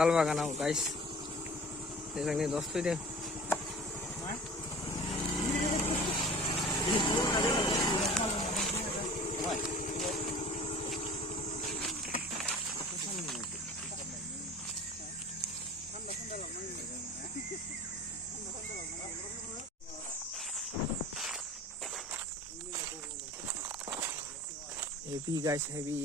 साल बागानाव गाइस जोंनि दस फैदों heavy guys, heavy.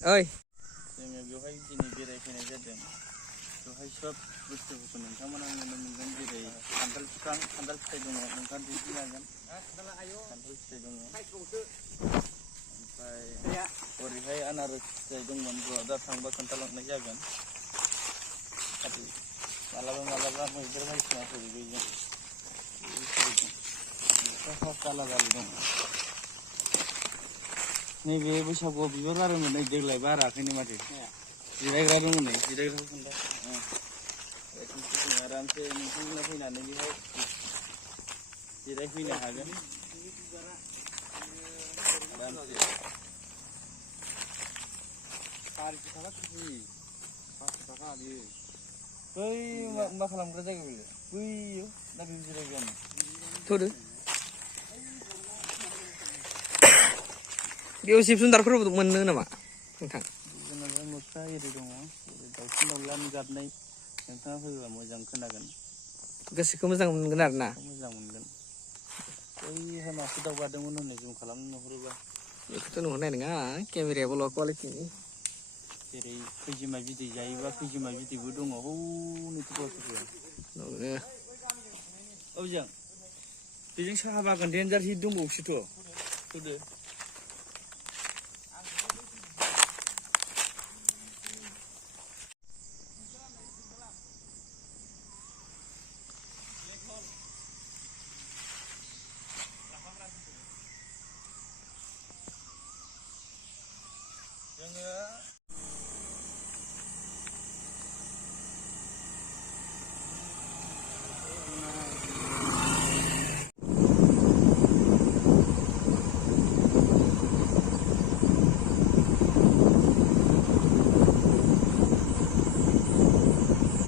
Ơi जोङो बेवहाय दिनै बेरायफैनाय जादों बेवहाय सब बुस्थुफोरखौ नोंथांमोना नुनो मोनगोन जेरै खान्थाल बिफां खान्थाल फिथाइ दङ नोंथाङा दिन्थिनो हागोन खान्थाल फिथाइ दङ ओमफ्राय ओरैहाय आनारस फिथाइ दंमोन दा थांबा खोन्थालांनाय जागोन मालाबा मालाबा मैदेर बायदिसिना फैयो बेजों काला गालि दं नैबे बैसागुआव बिबार बारोमोन नै देग्लाय बाराखैनो माथो जिरायग्रा दङ नै जिरायग्रा खोन्था आरामसे नोंथांमोना फैनानै बेहाय जिरायफैनो हागोन आरामसे 40 थाखा केजि 50 थाखा बियो बै मा खालामग्रा जायगा बेलाय बैयो ना बे जिरायग्रायानो थुदो बेयाव जिब जुनारफोरबो मोननो नामा नोंथां जोंनाव मोख्रा एरि दङ दाउसिन दाउलानि गाबनाय नोंथाङा फैबा मोजां खोनागोन गोसोखौ मोजां मोनगोन आरो ना मोजां मोनगोन बैहाय मासे दावगादोंमोन होननाय जुम खालामनो नुहुरोबा बेखौथ' नुहुरनाय नङा केमेरायाबो ल' कुवालिटिनि जेरै खैजिमा बिदै जायोबा खैजिमा बिदैबो दङ औजों बेजों साहा बागान देन्जार हिट दंबावोसोथ' होदो जोङो